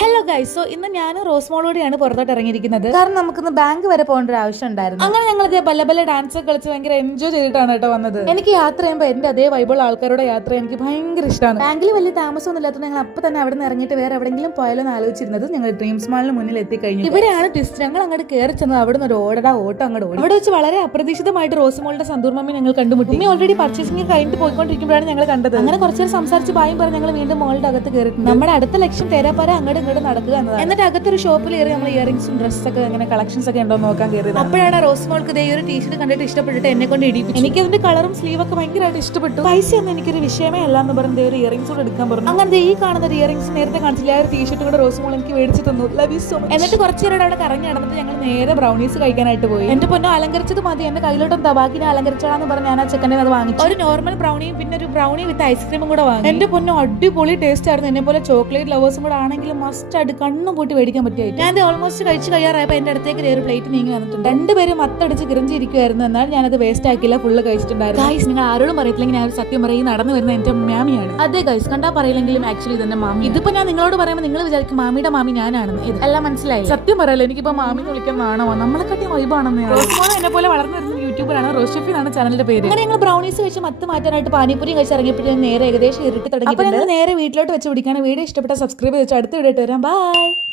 Hello guys, so ഇന്ന് ഞാൻ റോസ്മോളോടെയാണ് പുറത്തോട്ട് ഇറങ്ങിയിരിക്കുന്നത്. കാരണം നമുക്കിന്ന് ബാങ്ക് വരെ പോകേണ്ട ഒരു ആവശ്യം ഉണ്ടായിരുന്നു. അങ്ങനെ ഞങ്ങൾ ഇതേ ബല്ല ഡാൻസ് ഒക്കെ കളിച്ച് ഭയങ്കര എൻജോയ് ചെയ്തിട്ടാണ് കേട്ടോ വന്നത്. എനിക്ക് യാത്ര ചെയ്യുമ്പോൾ എന്റെ അതേ വൈബിൾ ആൾക്കാരുടെ യാത്ര എനിക്ക് ഭയങ്കര ഇഷ്ടമാണ്. ബാങ്കിൽ വലിയ താമസമൊന്നും ഇല്ലാത്തത് ഞങ്ങൾ അപ്പൊ തന്നെ അവിടെ നിന്ന് ഇറങ്ങിയിട്ട് വേറെ എവിടെയെങ്കിലും പോയാലോ എന്ന് ആലോചിച്ചിരുന്നത്. ഞങ്ങൾ ഡ്രീംസ് മാളിന് മുന്നിൽ എത്തിക്കഴിഞ്ഞു. ഇവിടെയാണ് ട്വിസ്റ്റ്. ഞങ്ങൾ അങ്ങോട്ട് കയറി ചെന്നത്. അവിടെ നിന്ന് ഒരു ഓട്ടം അങ്ങോട്ട് ഓടി. അവിടെ വെച്ച് വളരെ അപ്രതീക്ഷിതമായിട്ട് റോസ്മോളുടെ സന്തൂർ മമ്മി ഞങ്ങൾ കണ്ടുമുട്ടി. ഉമ്മി ഓൾറെഡി പർച്ചേസിംഗ് കഴിഞ്ഞിട്ട് പോയിക്കൊണ്ടിരിക്കുമ്പോഴാണ് ഞങ്ങൾ കണ്ടത്. അങ്ങനെ കുറച്ചു സംസാരിച്ച് ബായും പറഞ്ഞ് ഞങ്ങൾ വീണ്ടും മോളുടെ അകത്ത് കയറിയിട്ടുണ്ട്. നമ്മുടെ അടുത്ത ലക്ഷ്യം തേരാപ്പാര അങ്ങോട്ട് ഇങ്ങോട്ട് നടക്കുക എന്നതാണ്. എന്നിട്ട് അകത്തൊരു ഷോപ്പിൽ കയറി നമ്മൾ ഇയറിംഗ്സും ഡ്രസ്സൊക്കെ അങ്ങനെ കളക്ഷൻസ് ഒക്കെ ഉണ്ടോ നോക്കാൻ കയറിയത്. അപ്പോഴാണ് റോസ്മോൾക്ക് ഇതേ ഒരു ടീഷർട്ട് കണ്ടിട്ട് ഇഷ്ടപ്പെട്ടിട്ട് എന്നെ കൊണ്ട് ഇടിപ്പിച്ചു. എനിക്ക് അതിന്റെ കളറും സ്ലീവ് ഒക്കെ ഭയങ്കരമായിട്ട് ഇഷ്ടപ്പെട്ടു. പൈസ ഒന്നും എനിക്കൊരു വിഷയമേ അല്ല എന്ന് പറഞ്ഞ ഒരു ഇയറിംഗ്സ് കൂടെ എടുക്കാൻ പറഞ്ഞു. അങ്ങനെ ഈ കാണുന്ന ഇയറിംഗ്സ് നേരത്തെ കാണിച്ചില്ല, ആ ഒരു ടീഷർട്ട് കൂടെ റോസ്മോൾ എനിക്ക് മേടിച്ചു തന്നു. Love you so much. എന്നിട്ട് കുറച്ചു നേരം അവിടെ കറങ്ങി നടന്നിട്ട് ഞങ്ങൾ നേരെ ബ്രൗണീസ് കഴിക്കാനായിട്ട് പോയി. എന്റെ പൊന്നോ, അലങ്കരിച്ചത് മതി, എന്റെ കയ്യിലോട്ടും തബാക്കിനെ അലങ്കരിച്ചാന്ന് പറഞ്ഞ് ഞാൻ ആ ചെക്കനെ അത് വാങ്ങിച്ചു. ഒരു നോർമൽ ബ്രൗണിയും പിന്നെ ഒരു ബ്രൗണി വിത്ത് ഐസ്ക്രീമും കൂടെ വാങ്ങി. എന്റെ പൊന്നോ, അടിപൊളി ടേസ്റ്റ് ആയിരുന്നു. എന്നെ പോലെ ചോക്ലേറ്റ് ലവേഴ്സും കൂടെ ആണെങ്കിലും മസ്റ്റ് ആയിട്ട് കണ്ണും കൂട്ടി മേടിക്കാൻ പറ്റിയ. ഞാൻ ഓൾമോസ്റ്റ് കഴിച്ച് കഴിയാറായപ്പോൾ എന്റെ അടുത്തേക്ക് ഒരു പ്ലേറ്റ് നീങ്ങി വന്നിട്ടുണ്ട്. രണ്ടുപേരും മത്തടിച്ച് കിറഞ്ചിരിക്കുമായിരുന്നു. എന്നാൽ ഞാനത് വേസ്റ്റ് ആക്കില്ല, ഫുള്ള് കഴിച്ചിട്ടുണ്ടായിരുന്നു. ഗൈസ്, നിങ്ങൾ ആരോടും പറയത്തില്ലെങ്കിൽ ഞാൻ ഒരു സത്യം പറയും, നടന്നു വരുന്ന എന്റെ മാമിയാണ്. അതെ ഗൈസ്, കണ്ടാ പറയില്ലെങ്കിലും ആക്ച്വലി ഇതെന്റെ മാമി. ഇതിപ്പോ ഞാൻ നിങ്ങളോട് പറയുമ്പോൾ നിങ്ങൾ വിചാരിക്കും മാമിയുടെ മാമി ഞാനാണെന്ന്. ഇതെല്ലാം മനസ്സിലായി. സത്യം പറയല്ലോ, എനിക്കിപ്പോ മാമി വിളിക്കാൻ നാണോ. നമ്മളെ കട്ടി വൈബാണെന്ന്. റോസ്മോൾ എന്നെ പോലെ വളർന്നു വരുന്ന യൂട്യൂബറാണ്. റോഷഫി എന്നാണ് ചാനലിന്റെ പേര്. അങ്ങനെ ഞങ്ങൾ ബ്രൗണീസ് കഴിച്ച് മത്ത് മാറ്റാനായിട്ട് പാനിപ്പൂരി കഴിച്ച് ഇറങ്ങിയപ്പോഴും നേരെ ഏകദേശം ഇരുട്ടി തുടങ്ങി. നേരെ വീട്ടിലോട്ട് വെച്ച് പിടിക്കാണ്. വീഡിയോ ഇഷ്ടപ്പെട്ട സബ്സ്ക്രൈബ് ചെയ്ത് അടുത്ത വീഡിയോ വരാം. ബൈ.